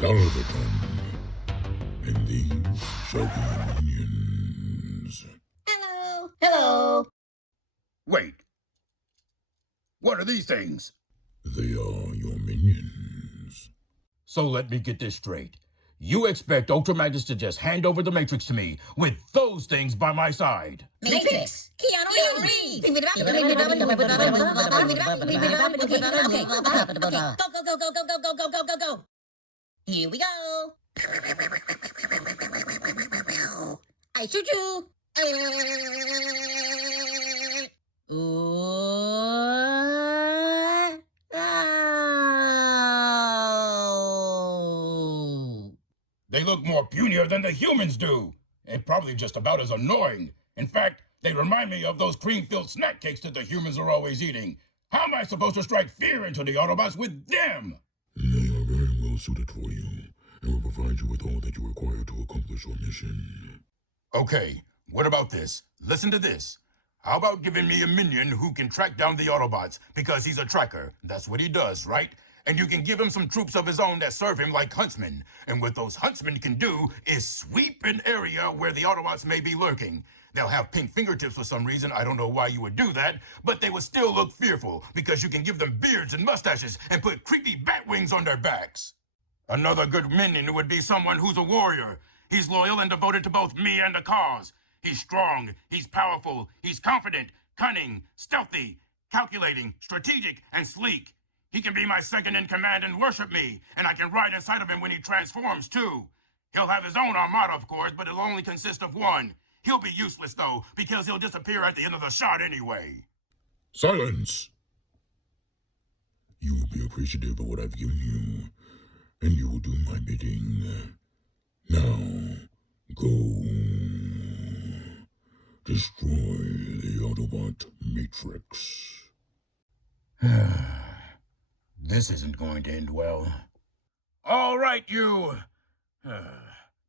Galvatron, and these shall be minions. Hello! Hello! Wait. What are these things? They are your minions. So let me get this straight. You expect Ultra Magnus to just hand over the Matrix to me with those things by my side? Matrix! Keanu Reeves! Okay, go! Here we go! I shoot you! They look more punier than the humans do, and probably just about as annoying. In fact, they remind me of those cream-filled snack cakes that the humans are always eating. How am I supposed to strike fear into the Autobots with them? They are very well suited for you, and will provide you with all that you require to accomplish your mission. Okay, what about this? Listen to this. How about giving me a minion who can track down the Autobots, because he's a tracker. That's what he does, right? And you can give him some troops of his own that serve him like huntsmen. And what those huntsmen can do is sweep an area where the Autobots may be lurking. They'll have pink fingertips for some reason. I don't know why you would do that, but they would still look fearful because you can give them beards and mustaches and put creepy bat wings on their backs. Another good minion would be someone who's a warrior. He's loyal and devoted to both me and the cause. He's strong, he's powerful, he's confident, cunning, stealthy, calculating, strategic, and sleek. He can be my second in command and worship me, and I can ride inside of him when he transforms, too. He'll have his own armada, of course, but it'll only consist of one. He'll be useless, though, because he'll disappear at the end of the shot anyway. Silence! You will be appreciative of what I've given you, and you will do my bidding. Now, go. Destroy the Autobot Matrix. This isn't going to end well. All right, you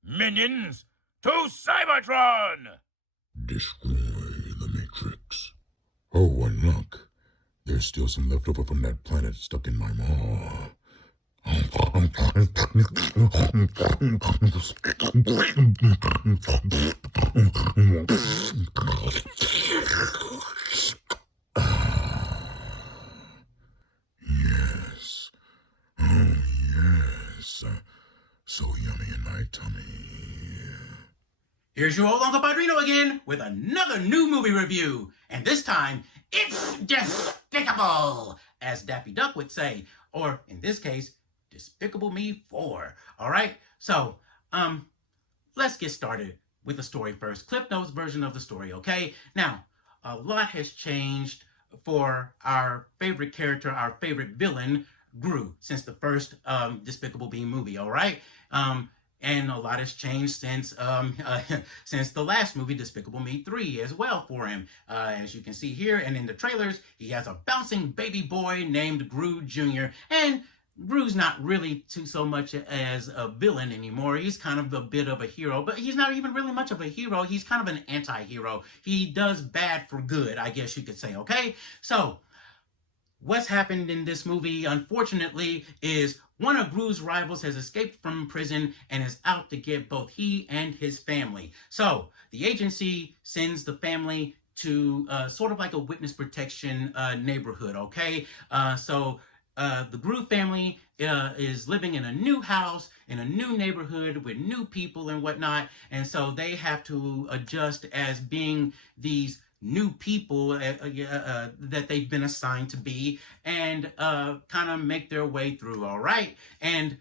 minions, to Cybertron! Destroy the Matrix. Oh, what luck. There's still some leftover from that planet stuck in my maw. Yes. Oh, yes. So yummy in my tummy. Here's your old Uncle Padrino again with another new movie review. And this time, it's Despicable, as Daffy Duck would say. Or, in this case, Despicable Me 4. Alright, so, let's get started with the story first. Cliff Notes version of the story, okay? Now, a lot has changed for our favorite character, our favorite villain, Grus, since the first Despicable Me movie, alright? And a lot has changed since the last movie, Despicable Me 3, as well for him. As you can see here and in the trailers, he has a bouncing baby boy named Grus Jr. And Grus not really so much as a villain anymore. He's kind of a bit of a hero, but he's not even really much of a hero. He's kind of an anti-hero. He does bad for good, I guess you could say, okay? So, what's happened in this movie, unfortunately, is one of Grus' rivals has escaped from prison and is out to get both he and his family. So, the agency sends the family to sort of like a witness protection neighborhood, okay? The Grus family is living in a new house, in a new neighborhood with new people and whatnot, and so they have to adjust as being these new people that they've been assigned to be, and kind of make their way through, all right? And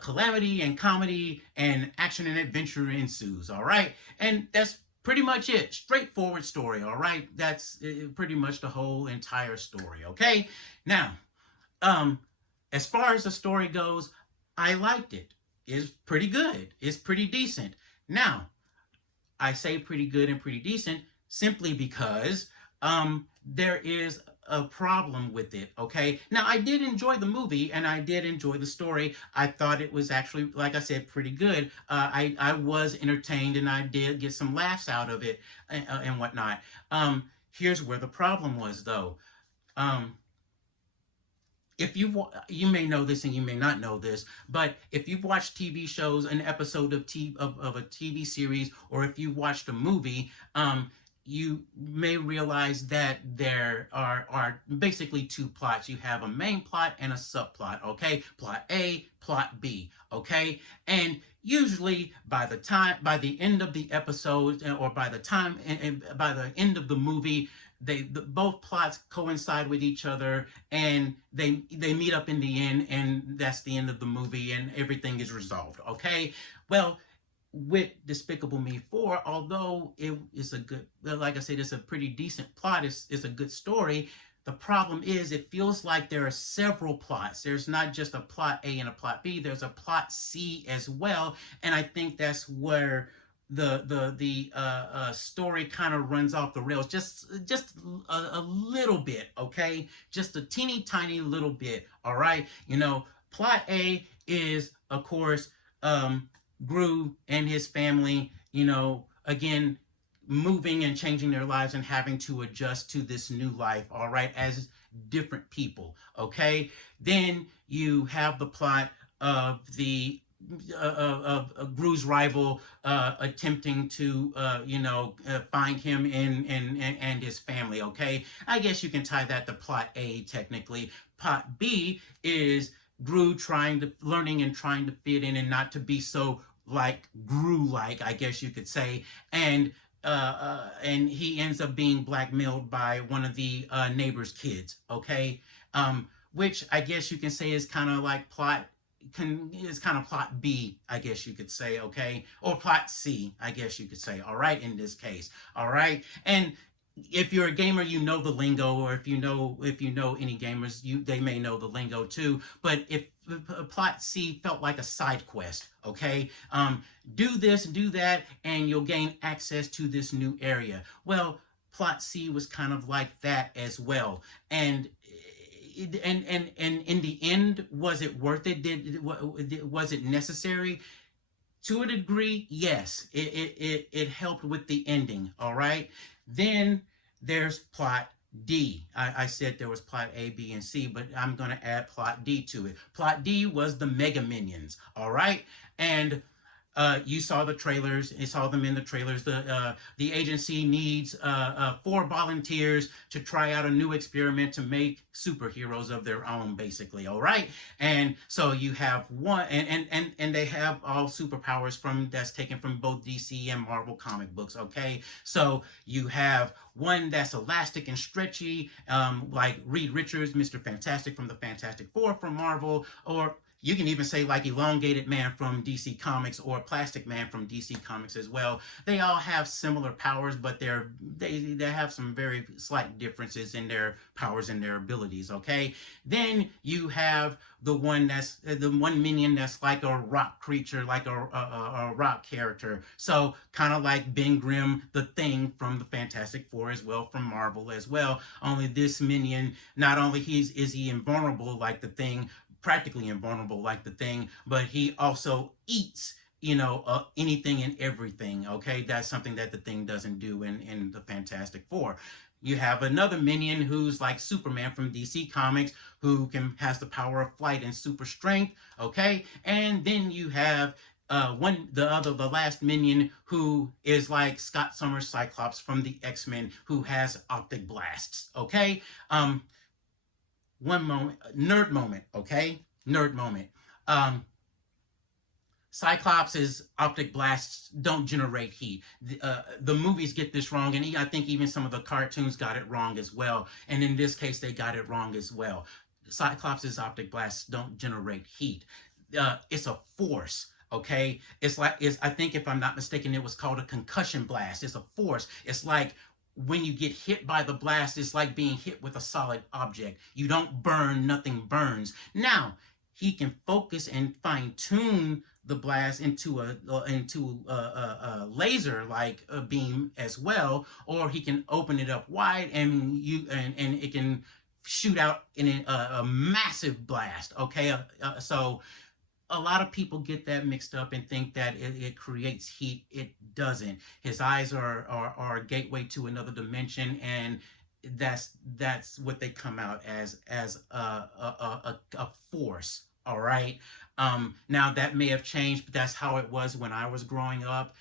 calamity and comedy and action and adventure ensues, all right? And that's pretty much it. Straightforward story, all right? That's pretty much the whole entire story, okay? Now, as far as the story goes, I liked it. It's pretty good. It's pretty decent. Now, I say pretty good and pretty decent simply because there is a problem with it, okay? Now, I did enjoy the movie, and I did enjoy the story. I thought it was actually, like I said, pretty good. I was entertained, and I did get some laughs out of it and whatnot. Here's where the problem was, though. if you may know this and you may not know this, but if you've watched TV shows, an episode of a TV series, or if you watched a movie, you may realize that there are basically two plots. You have a main plot and a subplot, okay? Plot A, plot B, okay? And usually by the end of the episode, or by the end of the movie, both plots coincide with each other, and they meet up in the end, and that's the end of the movie, and everything is resolved, okay? Well, with Despicable Me 4, although it is a good, like I said, it's a pretty decent plot, it's a good story, the problem is it feels like there are several plots. There's not just a plot A and a plot B, there's a plot C as well, and I think that's where the story kind of runs off the rails just a little bit, okay? Just a teeny tiny little bit, all right? Plot A is, of course, Gru and his family, again, moving and changing their lives and having to adjust to this new life, all right, as different people, okay? Then you have the plot of the Gru's rival attempting to find him and his family, okay? I guess you can tie that to plot A technically. Plot B is Gru learning and trying to fit in and not to be so like Gru-like, I guess you could say, and he ends up being blackmailed by one of the neighbor's kids, okay? Which I guess you can say is kind of like plot B, I guess you could say, okay? Or plot C, I guess you could say, all right, in this case, all right? And if you're a gamer, you know the lingo, or if you know any gamers, they may know the lingo too. But if plot C felt like a side quest, okay, do this, do that, and you'll gain access to this new area. Well, plot C was kind of like that as well, and in the end, was it worth it? Was it necessary? To a degree, yes. It helped with the ending, all right? Then there's plot D. I said there was plot A, B, and C, but I'm going to add plot D to it. Plot D was the Mega Minions, all right? And you saw the trailers. You saw them in the trailers. The agency needs 4 volunteers to try out a new experiment to make superheroes of their own, basically. All right, and so you have one, and they have all superpowers that's taken from both DC and Marvel comic books. Okay, so you have one that's elastic and stretchy, like Reed Richards, Mr. Fantastic from the Fantastic Four from Marvel, or you can even say like Elongated Man from DC Comics or Plastic Man from DC Comics as well. They all have similar powers, but they have some very slight differences in their powers and their abilities, okay? Then you have the one minion that's like a rock creature, like a rock character. So kind of like Ben Grimm, the Thing from the Fantastic Four as well, from Marvel as well. Only this minion, not only is he invulnerable like the Thing, practically invulnerable like the Thing, but he also eats anything and everything, okay? That's something that the Thing doesn't do in the Fantastic Four. You have another minion who's like Superman from DC Comics, who has the power of flight and super strength, okay? And then you have the last minion, who is like Scott Summers Cyclops from the X-Men, who has optic blasts, okay? One moment, nerd moment, okay? Nerd moment. Cyclops' optic blasts don't generate heat. The movies get this wrong, and I think even some of the cartoons got it wrong as well. And in this case, they got it wrong as well. Cyclops' optic blasts don't generate heat. It's a force. Okay, I think, if I'm not mistaken, it was called a concussion blast. It's a force. It's like when you get hit by the blast, it's like being hit with a solid object. You don't burn, nothing burns. Now, he can focus and fine-tune the blast into a laser like a beam as well, or he can open it up wide and it can shoot out in a massive blast. Okay, so a lot of people get that mixed up and think that it creates heat. It doesn't. His eyes are a gateway to another dimension, and that's what they come out as a force. All right. Now that may have changed, but that's how it was when I was growing up.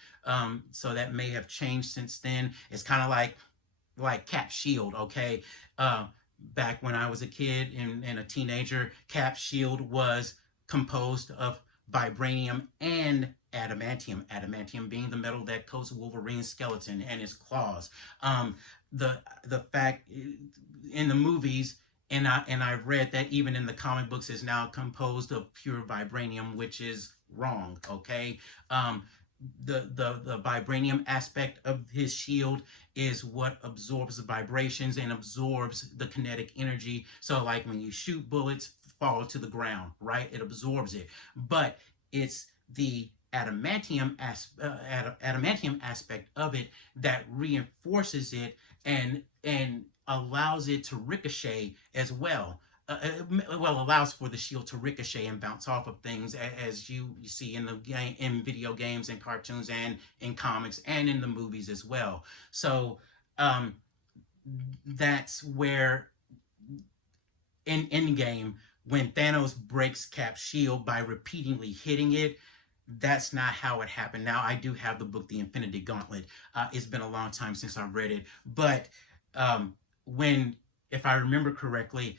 So that may have changed since then. It's kind of like Cap Shield, okay? Uh, Back when I was a kid and a teenager, Cap Shield was composed of vibranium and adamantium. Adamantium being the metal that coats Wolverine's skeleton and his claws. Um, the fact in the movies, and I read that even in the comic books is now composed of pure vibranium, which is wrong. Okay. The vibranium aspect of his shield is what absorbs the vibrations and absorbs the kinetic energy. So like when you shoot bullets fall to the ground, right? It absorbs it. But it's the adamantium aspect of it that reinforces it and allows it to ricochet as well. Allows for the shield to ricochet and bounce off of things, as you see in the game, in video games and cartoons and in comics and in the movies as well. So that's where in Endgame, when Thanos breaks Cap's shield by repeatedly hitting it, that's not how it happened. Now, I do have the book, The Infinity Gauntlet. It's been a long time since I've read it, but when, if I remember correctly,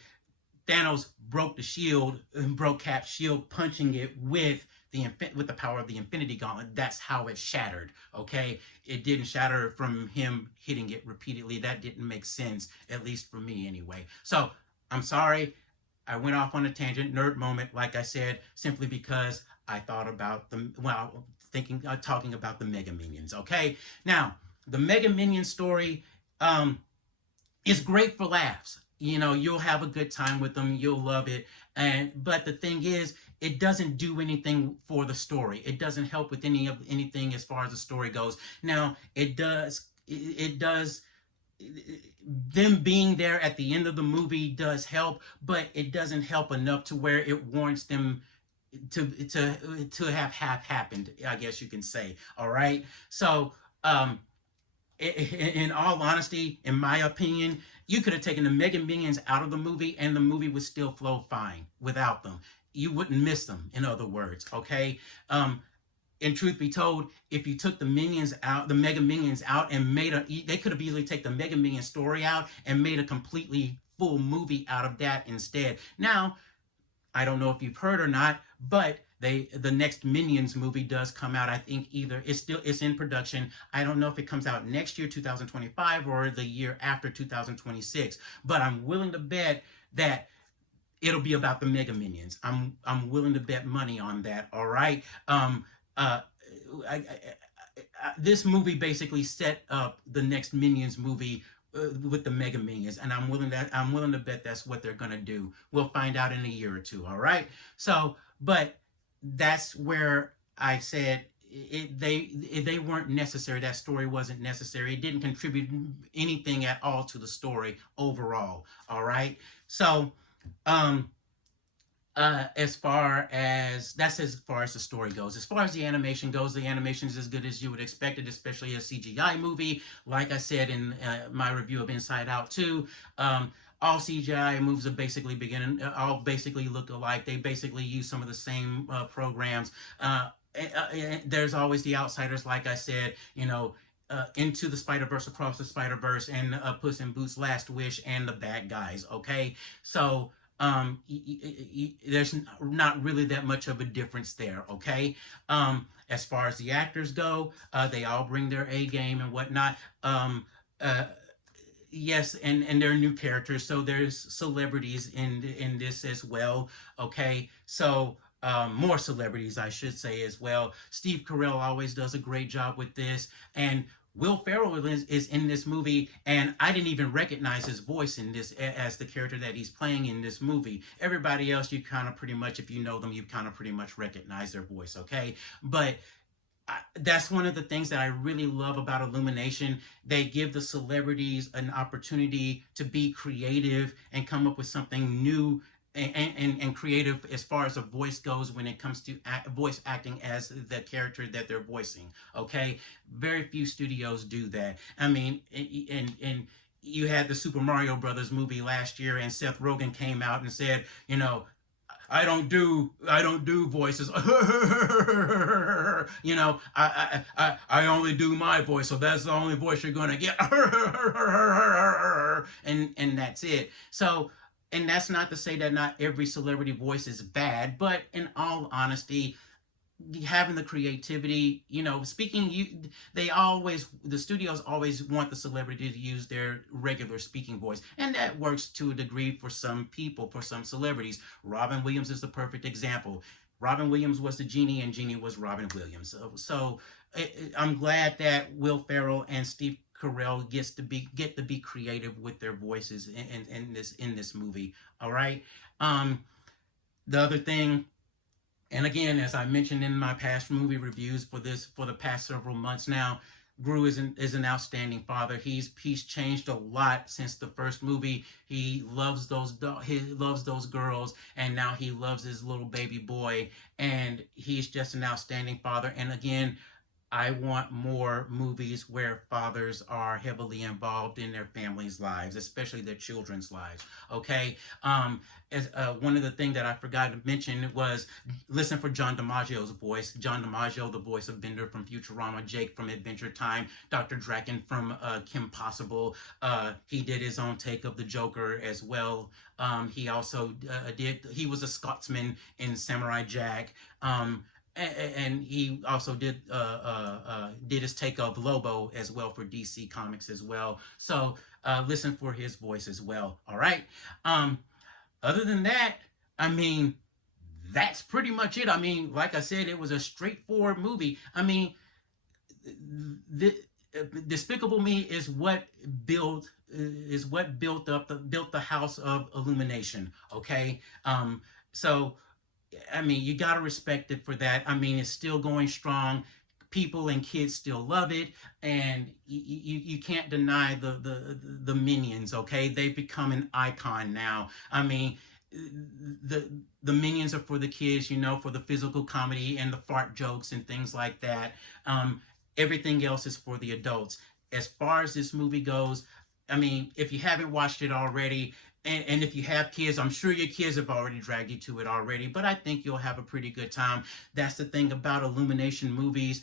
Thanos broke the shield, broke Cap's shield, punching it with the power of the Infinity Gauntlet. That's how it shattered. Okay, it didn't shatter from him hitting it repeatedly. That didn't make sense, at least for me, anyway. So I'm sorry, I went off on a tangent, nerd moment, like I said, simply because I thought about talking about the Mega Minions. Okay, now the Mega Minion story is great for laughs. You know, you'll have a good time with them, you'll love it, but the thing is, it doesn't do anything for the story. It doesn't help with anything as far as the story goes. Now, it does them being there at the end of the movie does help, but it doesn't help enough to where it warrants them to have happened, I guess you can say. All right, so in all honesty, in my opinion, you could have taken the Mega Minions out of the movie and the movie would still flow fine without them. You wouldn't miss them, in other words, okay? And truth be told, if you took the Minions out, the Mega Minions out, and they could have easily taken the Mega Minion story out and made a completely full movie out of that instead. Now, I don't know if you've heard or not, but the next Minions movie does come out. I think it's in production. I don't know if it comes out next year, 2025, or the year after, 2026. But I'm willing to bet that it'll be about the Mega Minions. I'm willing to bet money on that. All right. This movie basically set up the next Minions movie with the Mega Minions, and I'm willing to bet that's what they're gonna do. We'll find out in a year or two. All right. So, but that's where I said they weren't necessary. That story wasn't necessary. It didn't contribute anything at all to the story overall. All right. So, as far as the story goes. As far as the animation goes, the animation is as good as you would expect it, especially a CGI movie. Like I said in my review of Inside Out 2, all CGI movies are basically all basically look alike. They basically use some of the same programs. There's always the outsiders, like I said, Into the Spider-Verse, Across the Spider-Verse, and Puss in Boots: Last Wish, and the bad guys. Okay, so there's not really that much of a difference there. Okay, as far as the actors go, they all bring their A game and whatnot. Yes, and there are new characters, so there's celebrities in this as well. Okay, so more celebrities, I should say, as well. Steve Carell always does a great job with this, and Will Ferrell is in this movie, and I didn't even recognize his voice in this as the character that he's playing in this movie. Everybody else, you kind of pretty much, if you know them, you kind of pretty much recognize their voice, okay? But that's one of the things that I really love about Illumination. They give the celebrities an opportunity to be creative and come up with something new and creative as far as a voice goes when it comes to voice acting as the character that they're voicing. Okay, very few studios do that. I mean, and you had the Super Mario Brothers movie last year, and Seth Rogen came out and said, I don't do voices. I only do my voice, so that's the only voice you're gonna get. And that's it. So, and that's not to say that not every celebrity voice is bad, but in all honesty, having the creativity, the studios always want the celebrity to use their regular speaking voice, and that works to a degree for some people, for some celebrities. Robin Williams is the perfect example. Robin Williams was the Genie, and Genie was Robin Williams. So I'm glad that Will Ferrell and Steve Carell get to be creative with their voices in this movie. All right. The other thing, and again, as I mentioned in my past movie reviews for the past several months now, Gru is an outstanding father. He's changed a lot since the first movie. He loves those girls, and now he loves his little baby boy, and he's just an outstanding father. And again, I want more movies where fathers are heavily involved in their families' lives, especially their children's lives. Okay. As one of the things that I forgot to mention was listen for John DiMaggio's voice. John DiMaggio, the voice of Bender from Futurama, Jake from Adventure Time, Dr. Draken from Kim Possible. He did his own take of the Joker as well. He also he was a Scotsman in Samurai Jack. And he also did his take of Lobo as well for DC Comics as well. So listen for his voice as well. All right. Other than that, I mean, that's pretty much it. I mean, like I said, it was a straightforward movie. I mean, Despicable Me is what built the house of Illumination. Okay. So I mean, you got to respect it for that. I mean, it's still going strong. People and kids still love it, and you can't deny the Minions. Okay, they've become an icon now. I mean, the Minions are for the kids, for the physical comedy and the fart jokes and things like that. Everything else is for the adults. As far as this movie goes, I mean, if you haven't watched it already, and if you have kids, I'm sure your kids have already dragged you to it already, but I think you'll have a pretty good time. That's the thing about Illumination movies.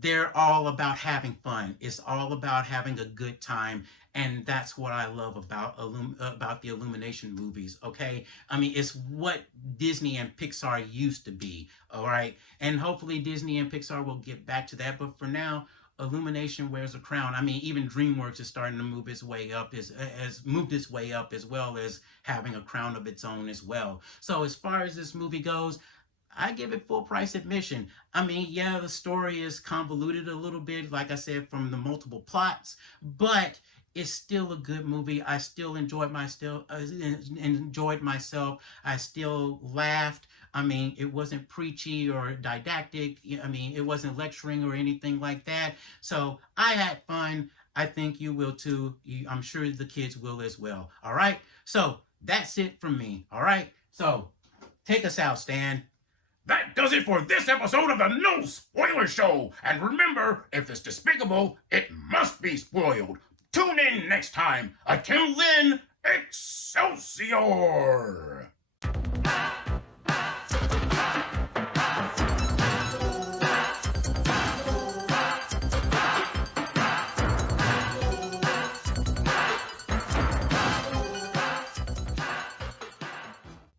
They're all about having fun. It's all about having a good time, and that's what I love about the Illumination movies. Okay, I mean, it's what Disney and Pixar used to be. All right, and hopefully Disney and Pixar will get back to that. But for now, Illumination wears a crown. I mean, even DreamWorks is starting to move its way up, has moved its way up, as well as having a crown of its own as well. So as far as this movie goes, I give it full price admission. I mean, yeah, the story is convoluted a little bit, like I said, from the multiple plots, but it's still a good movie. I still enjoyed myself. I still laughed. I mean, it wasn't preachy or didactic. I mean, it wasn't lecturing or anything like that. So I had fun. I think you will too. I'm sure the kids will as well. All right. So that's it from me. All right. So take us out, Stan. That does it for this episode of the No Spoiler Show. And remember, if it's despicable, it must be spoiled. Tune in next time. Until then, Excelsior!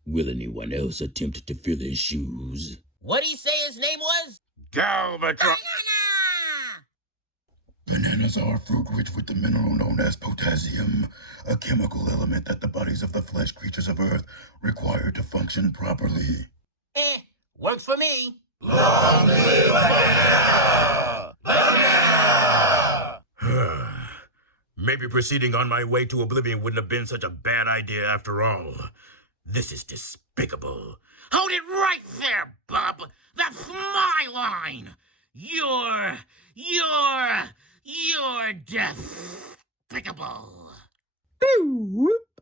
Will anyone else attempt to fill his shoes? What'd he say his name was? Galvatron. Bananas are a fruit rich with the mineral known as potassium, a chemical element that the bodies of the flesh creatures of Earth require to function properly. Works for me. Long live banana! Banana! Maybe proceeding on my way to oblivion wouldn't have been such a bad idea after all. This is despicable. Hold it right there, bub. That's my line. You're despicable. Whoop.